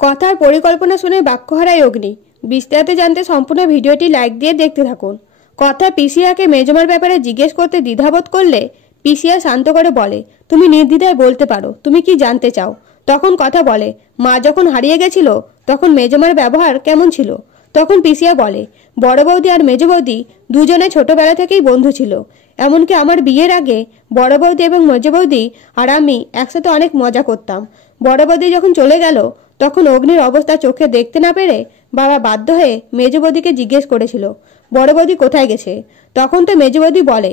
কথার পরিকল্পনা শুনে বাক্য হারায় অগ্নি। বিস্তারিত জানতে সম্পূর্ণ ভিডিওটি লাইক দিয়ে দেখতে থাকুন। কথা পিসিয়াকে মেজমার ব্যাপারে জিজ্ঞেস করতে দ্বিধাবোধ করলে পিসিয়া শান্ত করে বলে, তুমি নির্দ্বিধায় বলতে পারো, তুমি কি জানতে চাও। তখন কথা বলে, মা যখন হারিয়ে গেছিল তখন মেজমার ব্যবহার কেমন ছিল। তখন পিসিয়া বলে, বড় বৌদি আর মেজ বৌদি দুজনে ছোটবেলা থেকেই বন্ধু ছিল। এমনকি আমার বিয়ের আগে বড় বৌদি এবং মেজ বৌদি আর আমি একসাথে অনেক মজা করতাম। বড় বৌদি যখন চলে গেল তখন অগ্নির অবস্থা চোখে দেখতে না পেরে বাবা বাধ্য হয়ে মেজ বৌদিকে জিজ্ঞেস করেছিল বড় বৌদি কোথায় গেছে। তখন তো মেজ বৌদি বলে,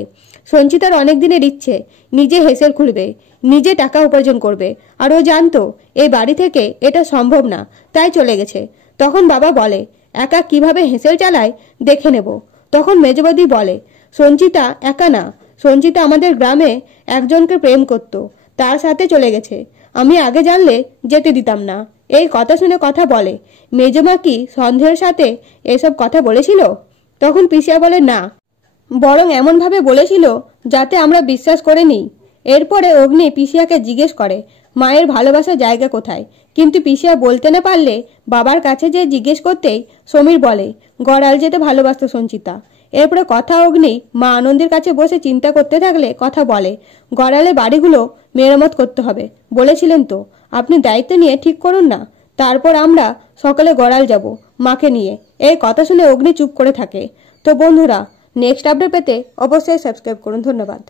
সঞ্চিতার অনেক দিনের ইচ্ছে নিজে হেসেল খুলবে, নিজে টাকা উপার্জন করবে, আর ও জানতো এই বাড়ি থেকে এটা সম্ভব না, তাই চলে গেছে। তখন বাবা বলে, একা কিভাবে হেসেল চালায় দেখে নেব। তখন মেজ বৌদি বলে, সঞ্চিতা একা না, সঞ্চিতা আমাদের গ্রামে একজনকে প্রেম করত, তার সাথে চলে গেছে। আমি আগে জানলে যেতে দিতাম না। এই কথা শুনে কথা বলে, মেজমা কি সন্দেহের সাথে এসব কথা বলেছিল। তখন পিসিয়া বলে, না, বরং এমনভাবে বলেছিল যাতে আমরা বিশ্বাস করে নিই। এরপরে অগ্নি পিসিয়াকে জিজ্ঞেস করে মায়ের ভালোবাসার জায়গা কোথায়, কিন্তু পিসিয়া বলতে না পারলে বাবার কাছে যে জিজ্ঞেস করতেই সমীর বলে, গড়াল যেতে ভালোবাসত সঞ্চিতা। এরপরে কথা অগ্নি মা আনন্দের কাছে বসে চিন্তা করতে থাকলে কথা বলে, গড়ালে বাড়িগুলো মেরামত করতে হবে বলেছিলেন তো, আপনি দায়িত্ব নিয়ে ঠিক করুন না, তারপর আমরা সকালে গড়াল যাব মাকে নিয়ে। এই কথা শুনে অগ্নি চুপ করে থাকে। তো বন্ধুরা, নেক্সট আপডেট পেতে অবশ্যই সাবস্ক্রাইব করুন। ধন্যবাদ।